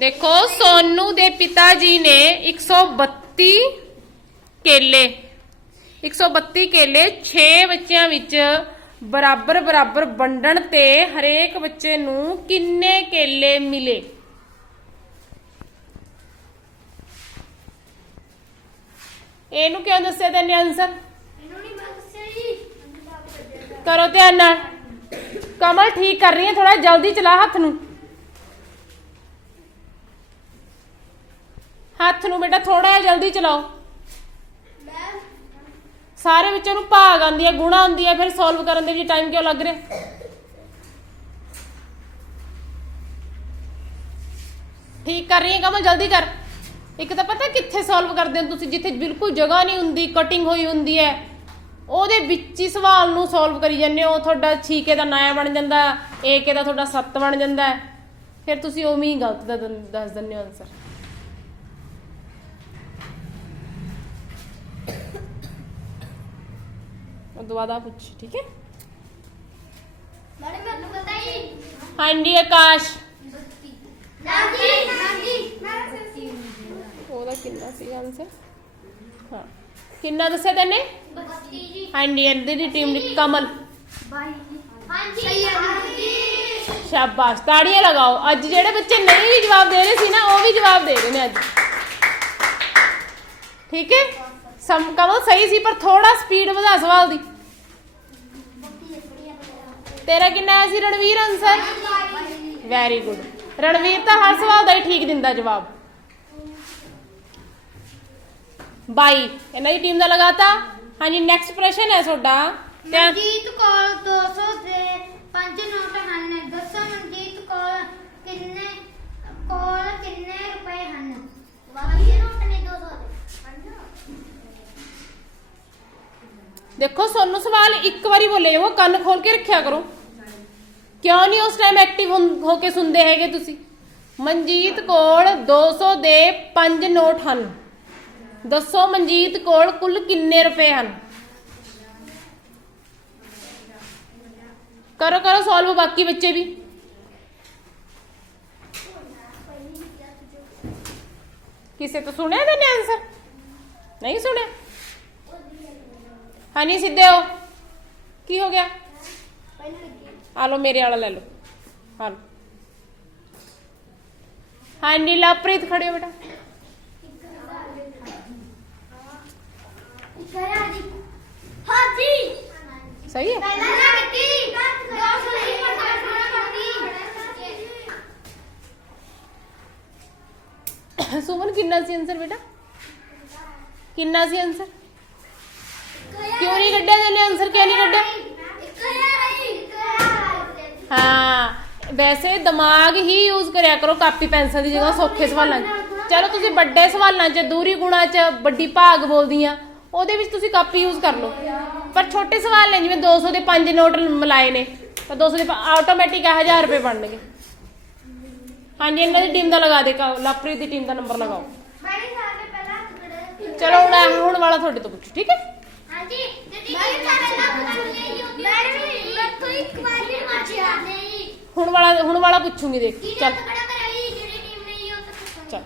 ਦੇਖੋ ਸੋਨੂ ਦੇ ਪਿਤਾ ਜੀ ਨੇ 132 ਕੇਲੇ 132 ਕੇਲੇ 6 ਬੱਚਿਆਂ ਵਿੱਚ ਬਰਾਬਰ ਬਰਾਬਰ ਵੰਡਣ ਤੇ ਹਰੇਕ ਬੱਚੇ ਨੂੰ ਕਿੰਨੇ ਕੇਲੇ ਮਿਲੇ? ਇਹਨੂੰ ਕਿਉਂ ਦੱਸਿਆ ਤੈਨੇ ਆਨਸਰ ਇਹਨੂੰ ਨਹੀਂ ਮੈਂ ਦੱਸਿਆ ਜੀ। ਕਰੋ ਧਿਆਨ ਨਾਲ। ਕਮਲ ਠੀਕ ਕਰ ਰਹੀ ਹੈ ਥੋੜਾ ਜਲਦੀ ਚਲਾ ਹੱਥ ਨੂੰ। ਹੱਥ ਨੂੰ ਬੇਟਾ ਥੋੜਾ ਜਿਹਾ ਜਲਦੀ ਚਲਾਓ। ਸਾਰੇ ਬੱਚਿਆਂ ਨੂੰ ਭਾਗ ਆਉਂਦੀ ਹੈ, ਗੁਣਾ ਆਉਂਦੀ ਹੈ, ਫਿਰ ਸੋਲਵ ਕਰਨ ਦੇ ਵਿੱਚ ਟਾਈਮ ਕਿਉਂ ਲੱਗ ਰਿਹਾ? ਠੀਕ ਕਰ ਰਹੀ ਹੈ ਕਮਲ, ਜਲਦੀ ਕਰ। ਇੱਕ ਤਾਂ ਪਤਾ ਕਿੱਥੇ ਸੋਲਵ ਕਰਦੇ ਹੋ ਤੁਸੀਂ, ਜਿੱਥੇ ਬਿਲਕੁਲ ਜਗ੍ਹਾ ਨਹੀਂ ਹੁੰਦੀ ਕਟਿੰਗ ਹੋਈ ਹੁੰਦੀ ਹੈ। ਉਹਦੇ ਵਿੱਚ ਹੀ ਸਵਾਲ ਨੂੰ ਸੋਲਵ ਕਰੀ ਜਾਂਦੇ ਹੋ ਤੁਹਾਡਾ ਛੀਕੇ ਦਾ 9 ਬਣ ਜਾਂਦਾ ਏਕੇ ਦਾ ਤੁਹਾਡਾ 7 ਬਣ ਜਾਂਦਾ। ਫਿਰ ਤੁਸੀਂ ਉਵੇਂ ਹੀ ਗਲਤ ਦਾ ਦੱਸ ਦਿੰਦੇ ਹੋ ਆਨਸਰ ਉਹ ਦੁਬਾਰਾ ਪੁੱਛ ਠੀਕ ਹੈ? ਮੈਡਮ ਮੈਨੂੰ ਪਤਾ ਹੀ। ਹਾਂਜੀ ਆਕਾਸ਼। ਨਾਜੀ ਨਾਜੀ ਮੈਂ ਉਹਦਾ ਕਿੰਨਾ ਸੀ ਆਨਸਰ ਹਾਂ। ਕਿੰਨਾ ਦੱਸਿਆ ਤੈਨੇ? ਬੱਤੀ ਜੀ। ਹਾਂਜੀ ਇਹਦੀ ਦੀ ਟੀਮ ਦੀ ਕਮਲ। ਬਾਈ ਹਾਂਜੀ ਸਹੀ ਹੈ ਜੀ। ਸ਼ਾਬਾਸ਼। ਤਾੜੀਆਂ ਲਗਾਓ। ਅੱਜ ਜਿਹੜੇ ਬੱਚੇ ਨਹੀਂ ਵੀ ਜਵਾਬ ਦੇ ਰਹੇ ਸੀ ਨਾ ਉਹ ਵੀ ਜਵਾਬ ਦੇ ਰਹੇ ਨੇ ਅੱਜ। ਠੀਕ ਹੈ? ਸਮ ਕਮਲ ਸਹੀ ਸੀ ਪਰ ਥੋੜਾ ਸਪੀਡ ਵਧਾ ਸਵਾਲ ਦੀ। ਤੇਰਾ ਕਿੰਨਾ ਆਇਆ ਸੀ Ranveer answer very good Ranveer ਤਾਂ ਹਰ ਸਵਾਲ ਦਾ ਹੀ ਠੀਕ ਦਿੰਦਾ ਜਵਾਬ। 22 ਇਹਨਾਂ ਦੀ ਟੀਮ ਦਾ ਲਗਾਤਾ? ਹਾਂਜੀ ਨੈਕਸਟ ਪ੍ਰਸ਼ਨ ਹੈ ਤੁਹਾਡਾ। ਮਨਜੀਤ ਕੋਲ 200 ਦੇ ਪੰਜ ਨੋਟ ਹਨ। ਦੱਸੋ ਮਨਜੀਤ ਕੋਲ ਕਿੰਨੇ ਕੋਲ ਕਿੰਨੇ ਰੁਪਏ ਹਨ? ਵਾਹੀ ਨੋਟ ਨੇ 200 ਦੇ। ਦੇਖੋ ਸੋਨੂੰ ਸਵਾਲ ਇੱਕ ਵਾਰੀ ਬੋਲੇ ਉਹ ਕੰਨ ਖੋਲ ਕੇ ਰੱਖਿਆ ਕਰੋ। ਕਿਉਂ ਨਹੀਂ ਉਸ ਟਾਈਮ ਐਕਟਿਵ ਹੋ ਕੇ ਸੁਣਦੇ ਹੈਗੇ ਤੁਸੀਂ? ਮਨਜੀਤ ਕੋਲ 200 ਦੇ 5 ਨੋਟ ਹਨ। ਦੱਸੋ ਮਨਜੀਤ ਕੋਲ ਕੁੱਲ ਕਿੰਨੇ ਰੁਪਏ ਹਨ? ਕਰੋ ਕਰੋ ਸੋਲਵ ਬਾਕੀ ਬੱਚੇ ਵੀ। ਕਿਸੇ ਤੋਂ ਸੁਣਿਆ ਮੈਨੇ ਆਨਸਰ ਨਹੀਂ ਸੁਣਿਆ? ਹਾਂਜੀ, ਸਿੱਧੇ ਹੋ। ਕੀ ਹੋ ਗਿਆ? ਆ ਲਓ ਮੇਰੇ ਵਾਲਾ ਲੈ ਲਓ। ਹਾਂ ਹਾਂਜੀ ਲਵਪ੍ਰੀਤ ਖੜੇ ਹੋ ਬੇਟਾ। ਹਾਜੀ। ਸਹੀ ਹੈ। ਪਹਿਲਾਂ ਲੜਕੀ 200 ਨਹੀਂ ਪੜਦਾ ਸੁਮਨ ਕਿੰਨਾ ਸੀ ਆਨਸਰ ਬੇਟਾ? ਕਿੰਨਾ ਸੀ ਆਨਸਰ ਕਿਉਂ ਨਹੀਂ ਕੱਢਿਆ? ਜਨੇ ਆਨਸਰ ਕਿਉਂ ਨਹੀਂ ਕੱਢਿਆ? ਹਾਂ ਵੈਸੇ ਦਿਮਾਗ ਹੀ ਯੂਜ਼ ਕਰਿਆ ਕਰੋ ਕਾਪੀ ਪੈਨਸਲ ਦੀ ਜਗ੍ਹਾ ਸੌਖੇ ਸਵਾਲਾਂ 'ਚ ਚਲੋ ਤੁਸੀਂ ਵੱਡੇ ਸਵਾਲਾਂ 'ਚ ਦੂਰੀ ਗੁਣਾ 'ਚ ਵੱਡੀ ਭਾਗ ਬੋਲਦੀਆਂ ਉਹਦੇ ਵਿੱਚ ਤੁਸੀਂ ਕਾਪੀ ਯੂਜ਼ ਕਰ ਲਓ। ਪਰ ਛੋਟੇ ਸਵਾਲ ਨੇ ਜਿਵੇਂ 200 ਦੇ 5 ਨੋਟ ਮਿਲਾਏ ਨੇ ਤਾਂ 200 ਦੇ ਆਟੋਮੈਟਿਕ 1000 ਰੁਪਏ ਬਣਨਗੇ। ਹਾਂਜੀ ਇਹਨਾਂ ਦੀ ਟੀਮ ਦਾ ਲਗਾ ਦੇ ਲਵਪ੍ਰੀਤ ਦੀ ਟੀਮ ਦਾ ਨੰਬਰ ਲਗਾਓ। ਚਲੋ ਹੁਣ ਵਾਲਾ ਤੁਹਾਡੇ ਤੋਂ ਪੁੱਛੋ ਠੀਕ ਹੈ? ਹੁਣ ਵਾਲਾ ਹੁਣ ਵਾਲਾ ਪੁੱਛੂਗੀ ਦੇਖ ਚੱਲ। ਚੱਲ।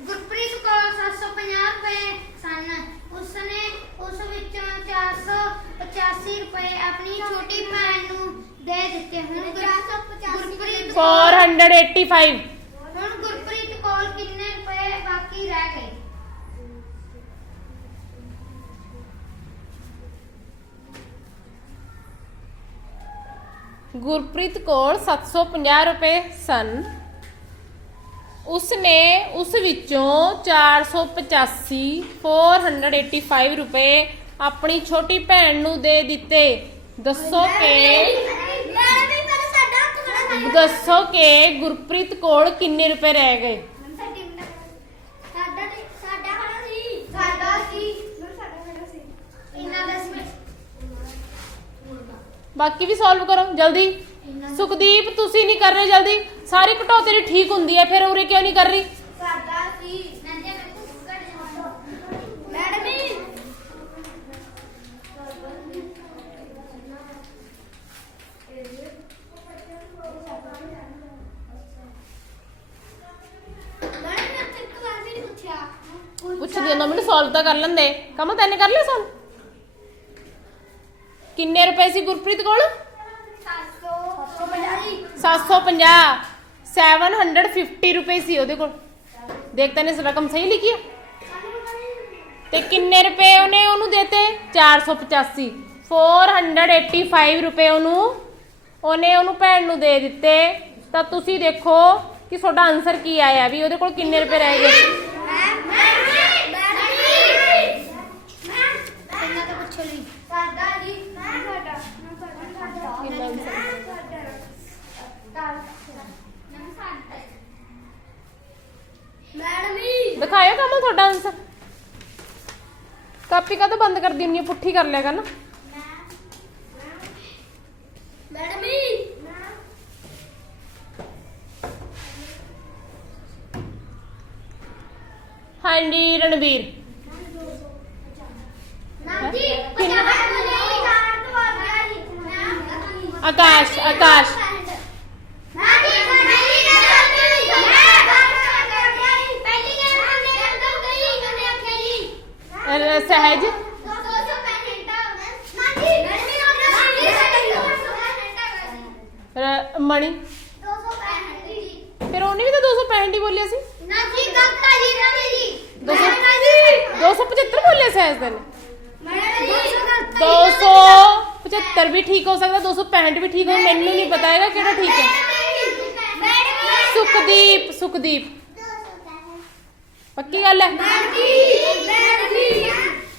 ਗੁਰਪ੍ਰੀਤ ਕੋਲ 750 ਰੁਪਏ ਸਨ। ਉਸਨੇ ਉਸ ਵਿੱਚੋਂ 485 ਰੁਪਏ ਆਪਣੀ ਛੋਟੀ ਭੈਣ ਨੂੰ ਦੇ ਦਿੱਤੇ ਹੁਣ। ਗੁਰਪ੍ਰੀਤ ਕੋਲ 485 ਹੁਣ ਗੁਰਪ੍ਰੀਤ ਕੋਲ ਕਿੰਨੇ ਰੁਪਏ ਬਾਕੀ ਰਹਿ ਗਏ ਗੁਰਪ੍ਰੀਤ ਕੋਲ 750 ਰੁਪਏ ਸਨ। ਉਸਨੇ ਉਸ ਵਿੱਚੋਂ 485 485 ਰੁਪਏ ਆਪਣੀ ਛੋਟੀ ਭੈਣ ਨੂੰ ਦੇ ਦਿੱਤੇ। ਦੱਸੋ ਕਿ ਦੱਸੋ ਕਿ ਗੁਰਪ੍ਰੀਤ ਕੋਲ ਕਿੰਨੇ ਰੁਪਏ ਰਹਿ ਗਏ ਸਾਡਾ ਤੇ ਸਾਡਾ ਖੜਾ ਸੀ ਸਾਡਾ ਸੀ ਸਾਡਾ ਖੜਾ ਸੀ ਇੰਨਾ ਦਸ ਮਿੰਟ ਬਾਕੀ ਵੀ ਸੋਲਵ ਕਰੋ ਜਲਦੀ। ਸੁਖਦੀਪ ਤੁਸੀਂ ਨਹੀਂ ਕਰ ਰਹੇ ਜਲਦੀ। ਸਾਰੀ ਘਟੋ ਤੇਰੀ ਠੀਕ ਹੁੰਦੀ ਹੈ ਫਿਰ ਉਰੇ ਕਿਉਂ ਨਹੀਂ ਕਰ ਰਹੀ? ਸਾਡਾ ਸੀ ਨੰਦੇ ਮੈਂ ਕੁੱਕੜ ਜਾਉਂਦਾ ਮੈਡਮ ਜੀ! ਪੁੱਛਦੀ ਹਾਂ ਮੈਨੂੰ ਸੋਲਵ ਤਾਂ ਕਰ ਲੈਂਦੇ। ਕਮਲ ਤੈਨੇ ਕਰ ਲਿਆ ਸੋਲਵ ਕਿੰਨੇ ਰੁਪਏ ਸੀ ਗੁਰਪ੍ਰੀਤ ਕੋਲ 750 750 ਰੁਪਏ ਸੀ ਉਹਦੇ ਕੋਲ ਦੇਖ ਤੈਨੇ ਰਕਮ ਸਹੀ ਲਿਖੀ ਹੈ ਤੇ ਕਿੰਨੇ ਰੁਪਏ ਉਹਨੇ ਉਹਨੂੰ ਦੇਤੇ 485 485 ਰੁਪਏ ਉਹਨੂੰ ਉਹਨੇ ਉਹਨੂੰ ਭੈਣ ਨੂੰ ਦੇ ਦਿੱਤੇ ਤਾਂ ਤੁਸੀਂ ਦੇਖੋ ਕਿ ਤੁਹਾਡਾ ਆਨਸਰ ਕੀ ਆਇਆ ਵੀ ਉਹਦੇ ਕੋਲ ਕਿੰਨੇ ਰੁਪਏ ਰਹਿ ਗਏ ਦਿਖਾਇਓ ਕਮਲ ਤੁਹਾਡਾ ਆਨਸਰ ਕਾਪੀ ਕਾ ਬੰਦ ਕਰ ਦਿੰਨੀ ਪੁੱਠੀ ਕਰ ਲਿਆ ਕਰ ਨਾ ਹਾਂਜੀ ਰਣਵੀਰ। ਆਕਾਸ਼ ਆਕਾਸ਼। ਅਹ ਸਹਿਜ ਰ- ਮਣੀ ਫਿਰ ਉਹਨੇ ਵੀ ਤਾਂ 265 ਹੀ ਬੋਲਿਆ ਸੀ 275 ਬੋਲਿਆ ਸਹਿਜ ਦੇ ਨੇ 275 ਵੀ ਠੀਕ ਹੋ ਸਕਦਾ 265 ਵੀ ਠੀਕ ਹੋ ਮੈਨੂੰ ਨਹੀਂ ਪਤਾ ਹੈਗਾ ਕਿਹੜਾ ਠੀਕ ਹੈ ਸੁਖਦੀਪ ਸੁਖਦੀਪ ਪੱਕੀ ਗੱਲ ਹੈ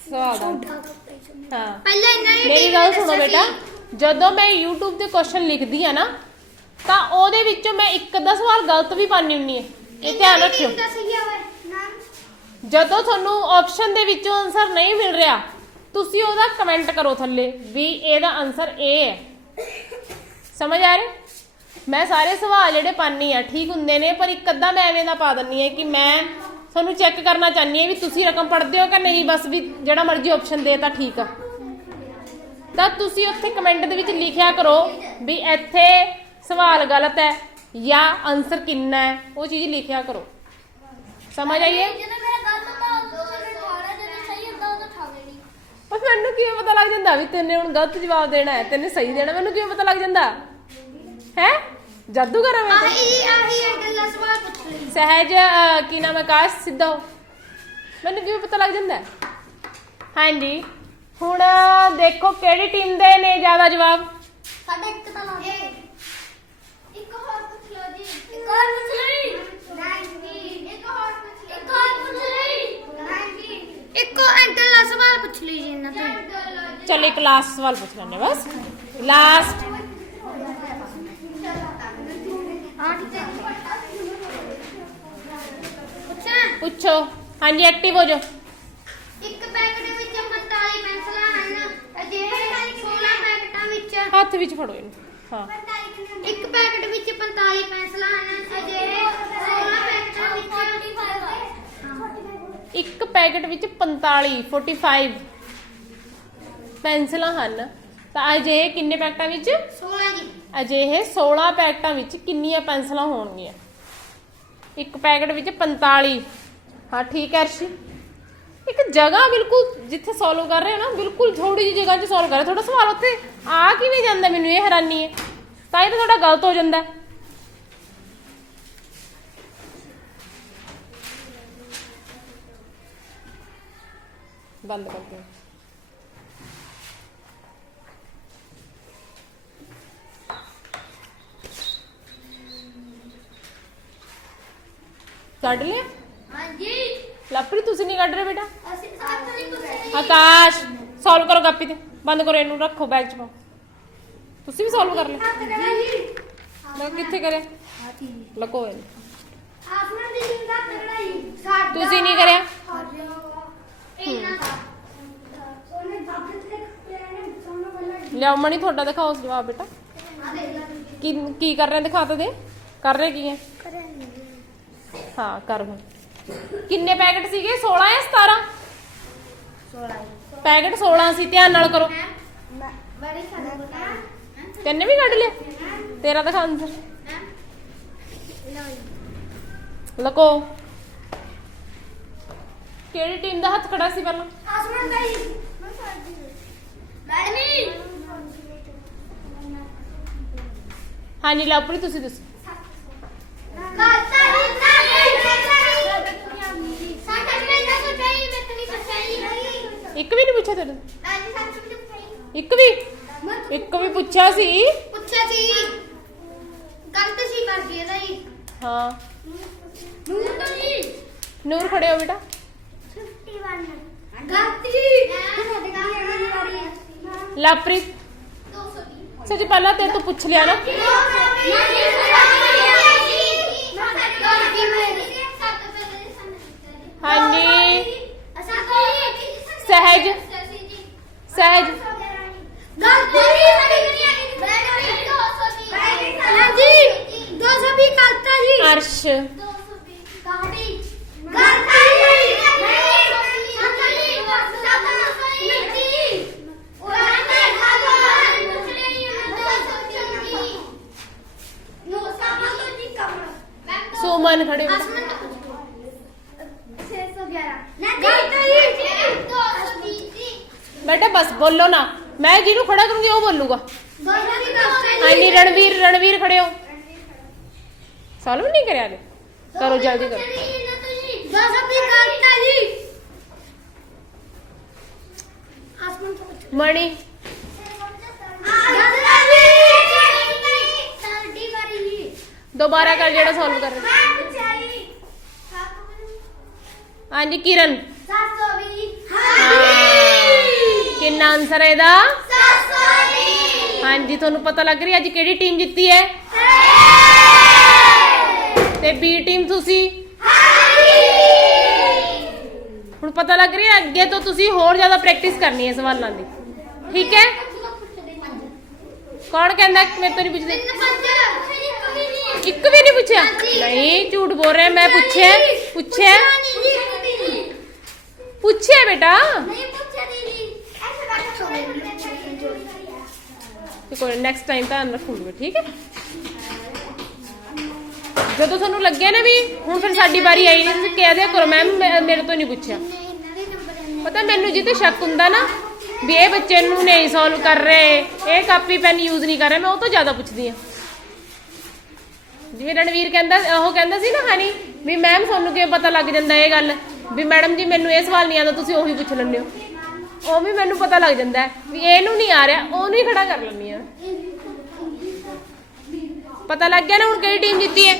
ਸਵਾਲ ਦਾ ਹਾਂ ਪਹਿਲਾਂ ਇਹਨਾਂ ਨੇ ਮੇਰੀ ਗੱਲ ਸੁਣੋ ਬੇਟਾ ਜਦੋਂ ਮੈਂ YouTube ਤੇ ਕੁਐਸਚਨ ਲਿਖਦੀ ਆ ਨਾ ਤਾਂ ਉਹਦੇ ਵਿੱਚੋਂ ਮੈਂ ਇੱਕ ਅੱਧਾ ਸਵਾਲ ਗਲਤ ਵੀ ਪਾਣੀ ਹੁੰਨੀ ਹੈ ਇਹ ਧਿਆਨ ਰੱਖਿਓ। ਜਦੋਂ ਤੁਹਾਨੂੰ ਆਪਸ਼ਨ ਦੇ ਵਿੱਚੋਂ ਆਨਸਰ ਨਹੀਂ ਮਿਲ ਰਿਹਾ ਤੁਸੀਂ ਉਹਦਾ ਕਮੈਂਟ ਕਰੋ ਥੱਲੇ ਵੀ ਇਹਦਾ ਆਨਸਰ ਇਹ ਹੈ। ਸਮਝ ਆ ਰਿਹਾ? ਮੈਂ ਸਾਰੇ ਸਵਾਲ ਜਿਹੜੇ ਪਾਣੀ ਆ ਠੀਕ ਹੁੰਦੇ ਨੇ ਪਰ ਇੱਕ ਅੱਧਾ ਮੈਂ ਐਵੇਂ ਦਾ ਪਾ ਦਿੰਨੀ ਹੈ ਕਿ ਮੈਂ ਤੁਹਾਨੂੰ ਚੈੱਕ ਕਰਨਾ ਚਾਹਨੀ ਹਾਂ ਵੀ ਤੁਸੀਂ ਰਕਮ ਪੜ੍ਹਦੇ ਹੋ ਕਿ ਨਹੀਂ ਬਸ ਵੀ ਜਿਹੜਾ ਮਰਜ਼ੀ ਆਪਸ਼ਨ ਦੇ ਤਾਂ ਠੀਕ ਆ। ਤਾਂ ਤੁਸੀਂ ਉੱਥੇ ਕਮੈਂਟ ਦੇ ਵਿੱਚ ਲਿਖਿਆ ਕਰੋ ਵੀ ਇੱਥੇ ਸਵਾਲ ਗਲਤ ਹੈ ਜਾਂ ਆਨਸਰ ਕਿੰਨਾ ਹੈ ਉਹ ਚੀਜ਼ ਲਿਖਿਆ ਕਰੋ। ਸਮਝ ਆਈਏ ਪਰ ਮੈਨੂੰ ਕਿਵੇਂ ਪਤਾ ਲੱਗ ਜਾਂਦਾ ਵੀ ਤੈਨੇ ਹੁਣ ਗਲਤ ਜਵਾਬ ਦੇਣਾ ਹੈ ਤੈਨੇ ਸਹੀ ਦੇਣਾ ਮੈਨੂੰ ਕਿਵੇਂ ਪਤਾ ਲੱਗ ਜਾਂਦਾ? ਹੈ? ਜਾਦੂਗਰ ਹੈ ਮੈਂ ਤਾਂ। ਆਹੀ ਆਹੀ ਗੱਲਾਂ ਸਵਾਲ ਪੁੱਛ ਲਈ ਸਹਿਜ ਅਹ, ਕੀ ਨਾਮ ਹੈ ਕਾਸ਼? ਸਿੱਧਾ ਹੋ। ਮੈਨੂੰ ਕਿਵੇਂ ਪਤਾ ਲੱਗ ਜਾਂਦਾ ਹੈ? ਹਾਂਜੀ। ਹੁਣ ਦੇਖੋ ਕਿਹੜੀ ਟੀਮ ਦੇ ਨੇ ਜ਼ਿਆਦਾ ਜਵਾਬ। ਸਾਡਾ ਇੱਕ ਤਾਂ ਲਾ ਇੱਕ ਹੋਰ ਪੁੱਛ ਲਓ ਜੀ। ਇੱਕ ਹੋਰ ਪੁੱਛ ਲਈ। ਨਹੀਂ ਇੱਕ ਹੋਰ ਪੁੱਛ ਲਈ। ਇੱਕ ਹੋਰ ਪੁੱਛ ਲਈ। ਨਹੀਂ ਇੱਕ ਅੰਕਲ ਸਵਾਲ ਪੁੱਛ ਲਈ ਜੀ ਇਹਨਾਂ ਤੋਂ। ਚਲ ਇੱਕ ਲਾਸਟ ਸਵਾਲ ਪੁੱਛ ਲੈਣੇ ਬਸ। ਲਾਸਟ ਹਾਂ ਠੀਕ ਹੈ ਪੁੱਛਾਂ। ਹਾਂਜੀ ਐਕਟਿਵ ਹੋ ਜਾਓ। ਇੱਕ ਪੈਕਟ ਵਿੱਚ 45 ਪੈਨਸਲਾਂ ਹਨ। ਅਜਿਹੇ 16 ਪੈਕਟਾਂ ਵਿੱਚ ਹੱਥ ਵਿੱਚ ਫੜੋ ਇਹਨੂੰ। ਹਾਂ। ਇੱਕ ਪੈਕਟ ਵਿੱਚ 45 ਪੈਨਸਲਾਂ ਹਨ। ਅਜਿਹੇ 16 ਪੈਕਟਾਂ ਵਿੱਚ ਇੱਕ ਪੈਕਟ ਵਿੱਚ 45 45 ਪੈਨਸਲਾਂ ਹਨ। ਤਾਂ ਅਜਿਹੇ ਕਿੰਨੇ ਪੈਕਟਾਂ ਵਿੱਚ? 16 ਜੀ। ਅਜਿਹੇ 16 ਪੈਕਟਾਂ ਵਿੱਚ ਕਿੰਨੀਆਂ ਪੈਨਸਲਾਂ ਹੋਣਗੀਆਂ? ਇੱਕ ਪੈਕਟ ਵਿੱਚ 45 ਹਾਂ, ਠੀਕ ਹੈ ਅਰਸ਼ੀ। ਇੱਕ ਜਗ੍ਹਾ ਬਿਲਕੁਲ ਜਿੱਥੇ ਸੋਲਵ ਕਰ ਰਹੇ ਹੋ ਨਾ, ਬਿਲਕੁਲ ਥੋੜੀ ਜਿਹੀ ਜਗ੍ਹਾ 'ਚ ਸੋਲਵ ਕਰ ਰਹੇ ਥੋੜਾ ਸਵਾਲ ਉੱਥੇ ਆ ਕਿਵੇਂ ਜਾਂਦਾ ਮੈਨੂੰ ਇਹ ਹੈਰਾਨੀ ਹੈ। ਤਾਂ ਇਹ ਤਾਂ ਤੁਹਾਡਾ ਗਲਤ ਹੋ ਜਾਂਦਾ। ਹੈ। ਬੰਦ ਕਰ ਦਿਓ। ਕੱਢ ਲਿਆ? ਹਾਂਜੀ। ਤੁਸੀਂ ਨਹੀਂ ਕੱਢ ਰਹੇ ਬੇਟਾ? ਆਕਾਸ਼ ਸੋਲਵ ਕਰੋ ਕਾਪੀ ਤੇ। ਬੰਦ ਕਰੋ ਇਹਨੂੰ ਰੱਖੋ ਬੈਗ 'ਚ ਪਾਓ। ਤੁਸੀਂ ਵੀ ਸੋਲਵ ਕਰ ਲਓ। ਹੱਥ ਕਿੱਥੇ ਕਰੇ ਲਕੋ ਇਹਨੂੰ। ਆਸਮਾਨ ਦੀ ਜਿੰਦਾ ਤਗੜਾਈ ਸਾਡਾ ਤੁਸੀਂ ਨਹੀਂ ਕਰਿਆ? ਲਿਆ ਦਾ ਮਣੀ ਤੁਹਾਡਾ ਦਿਖਾਓ ਜਵਾਬ ਬੇਟਾ। ਕੀ ਕੀ ਕਰ ਰਹੇ ਦਿਖਾ ਤਾਂ ਦੇ। ਕਰ ਰਹੇ ਕੀ ਹੈ? ਹਾਂ ਕਰ ਹੁਣ। ਕਿੰਨੇ ਪੈਕਟ ਸੀਗੇ? 16 ਜਾਂ 17 ਪੈਕਟ 16 ਸੀ ਧਿਆਨ ਨਾਲ ਕਰੋ। ਤੈਨੇ ਵੀ ਕੱਢ ਲਿਆ ਤੇਰਾ ਦਿਖਾ ਅੰਦਰ। ਲਕੋ। ਕਿਹੜੀ ਟੀਮ ਦਾ ਹੱਥ ਖੜਾ ਸੀ ਪਹਿਲਾਂ? ਆਸਮਾਨ ਦਾ ਹੀ। ਮੈਡਮੀ ਹਾਂਜੀ ਲਾਪਰੀ ਤੁਸੀਂ ਦੱਸੋ ਕਾਤਾ ਹੀ ਨਹੀਂ ਸਾਡਾ ਮੈਂ ਤਾਂ ਸੋਚਾਈ ਮੈਂ ਤਨੀ ਸੋਚਾਈ ਇੱਕ ਵੀ ਨਹੀਂ ਪੁੱਛਿਆ ਤੈਨੂੰ? ਅੱਜ ਸੱਚ ਵਿੱਚ ਪੁੱਛਾਈ ਇੱਕ ਵੀ? ਇੱਕ ਵੀ ਪੁੱਛਿਆ ਸੀ? ਪੁੱਛਿਆ ਸੀ। ਗਲਤ ਸੀ ਕਰਦੀ ਇਹਦਾ ਹੀ ਹਾਂ। ਨੂਰ ਤਾਂ ਜੀ। ਨੂਰ ਖੜੇ ਹੋ ਬੇਟਾ। 51 ਗਲਤੀ ਸਾਡੇ ਅਗਲੀ ਵਾਰੀ ਲਾਪਰੀ 220 ਸੱਚ ਪਹਿਲਾਂ ਤੇ ਤੂੰ ਪੁੱਛ ਲਿਆ ਨਾ। ਹਾਂਜੀ। ਸਹਿਜ। ਸਹਿਜ। ਅਰਸ਼। ਬੇਟਾ ਬਸ ਬੋਲੋ ਨਾ। ਮੈਂ ਜਿਹਨੂੰ ਖੜਾ ਕਰੂੰਗੀ, ਉਹ ਬੋਲੂਗਾ। ਹਾਂਜੀ, ਰਣਵੀਰ ਰਣਵੀਰ ਖੜੇ ਹੋ ਸੋਲਵ ਨਹੀਂ ਕਰਿਆ ਲੈ ਕਰੋ ਜਲਦੀ ਕਰੋ। ਆਸਮਾਨ ਤੋਂ ਮਣੀ। ਸਾਡੀ ਦੁਬਾਰਾ ਕਰ ਜਿਹੜਾ ਸੋਲਵ ਕਰ ਰਹੇ। ਹਾਂਜੀ, ਕਿਰਨ। ਕਿੰਨਾ ਆਨਸਰ ਹੈ ਇਹਦਾ? 720 ਹਾਂਜੀ, ਤੁਹਾਨੂੰ ਪਤਾ ਲੱਗ ਰਹੀ ਅੱਜ ਕਿਹੜੀ ਟੀਮ ਜਿੱਤੀ ਹੈ? ਤੇ ਬੀ ਟੀਮ ਤੁਸੀਂ? ਹੁਣ ਪਤਾ ਲੱਗ ਰਹੀ ਅੱਗੇ ਤੋਂ ਤੁਸੀਂ ਹੋਰ ਜ਼ਿਆਦਾ ਪ੍ਰੈਕਟਿਸ ਕਰਨੀ ਹੈ ਸਵਾਲਾਂ ਦੀ। ਠੀਕ ਹੈ? ਕੌਣ ਕਹਿੰਦਾ ਮੇਰੇ ਤੋਂ ਨਹੀਂ ਪੁੱਛਦੇ? ਇੱਕ ਵੀ ਨਹੀਂ ਪੁੱਛਿਆ? ਨਹੀਂ, ਝੂਠ ਬੋਲ ਰਿਹਾ, ਮੈਂ ਪੁੱਛਿਆ ਪੁੱਛਿਆ। ਪੁੱਛਿਆ ਬੇਟਾ? ਤੇ ਕੋਈ ਨੈਕਸਟ ਟਾਈਮ ਤਾਂ ਰੱਖੂਗੀ ਠੀਕ ਹੈ? ਜਦੋਂ ਤੁਹਾਨੂੰ ਲੱਗਿਆ ਨਾ ਵੀ ਹੁਣ ਫਿਰ ਸਾਡੀ ਵਾਰੀ ਆਈ ਨਹੀਂ, ਤੁਸੀਂ ਕਹਿ ਦਿਆ ਕਰੋ ਮੈਮ ਮੇਰੇ ਤੋਂ ਨਹੀਂ ਪੁੱਛਿਆ। ਪਤਾ ਮੈਨੂੰ ਜਿੱਤੇ ਸ਼ੱਕ ਹੁੰਦਾ ਨਾ, ਵੀ ਇਹ ਬੱਚੇ ਨੂੰ ਨਹੀਂ ਸੋਲਵ ਕਰ ਰਹੇ, ਇਹ ਕਾਪੀ ਪੈਨ ਯੂਜ਼ ਨਹੀਂ ਕਰ ਰਹੇ, ਮੈਂ ਉਹ ਤੋਂ ਜ਼ਿਆਦਾ ਪੁੱਛਦੀ ਆ ਜਿਵੇਂ ਰਣਵੀਰ ਕਹਿੰਦਾ, ਉਹ ਕਹਿੰਦਾ ਸੀ ਨਾ ਹਨੀ ਵੀ ਮੈਮ ਤੁਹਾਨੂੰ ਕਿਵੇਂ ਪਤਾ ਲੱਗ ਜਾਂਦਾ ਇਹ ਗੱਲ? ਵੀ ਮੈਡਮ ਜੀ, ਮੈਨੂੰ ਇਹ ਸਵਾਲ ਨਹੀਂ ਆਉਂਦਾ, ਤੁਸੀਂ ਉਹੀ ਪੁੱਛ ਲੈਂਦੇ ਹੋ। ਉਹ ਵੀ ਮੈਨੂੰ ਪਤਾ ਲੱਗ ਜਾਂਦਾ ਹੈ ਵੀ ਇਹਨੂੰ ਨਹੀਂ ਆ ਰਿਹਾ, ਉਹਨੂੰ ਹੀ ਖੜਾ ਕਰ ਲੈਂਦੀ ਆ। ਪਤਾ ਲੱਗ ਗਿਆ ਨਾ ਹੁਣ ਕਿਹੜੀ ਟੀਮ ਜਿੱਤੀ ਹੈ?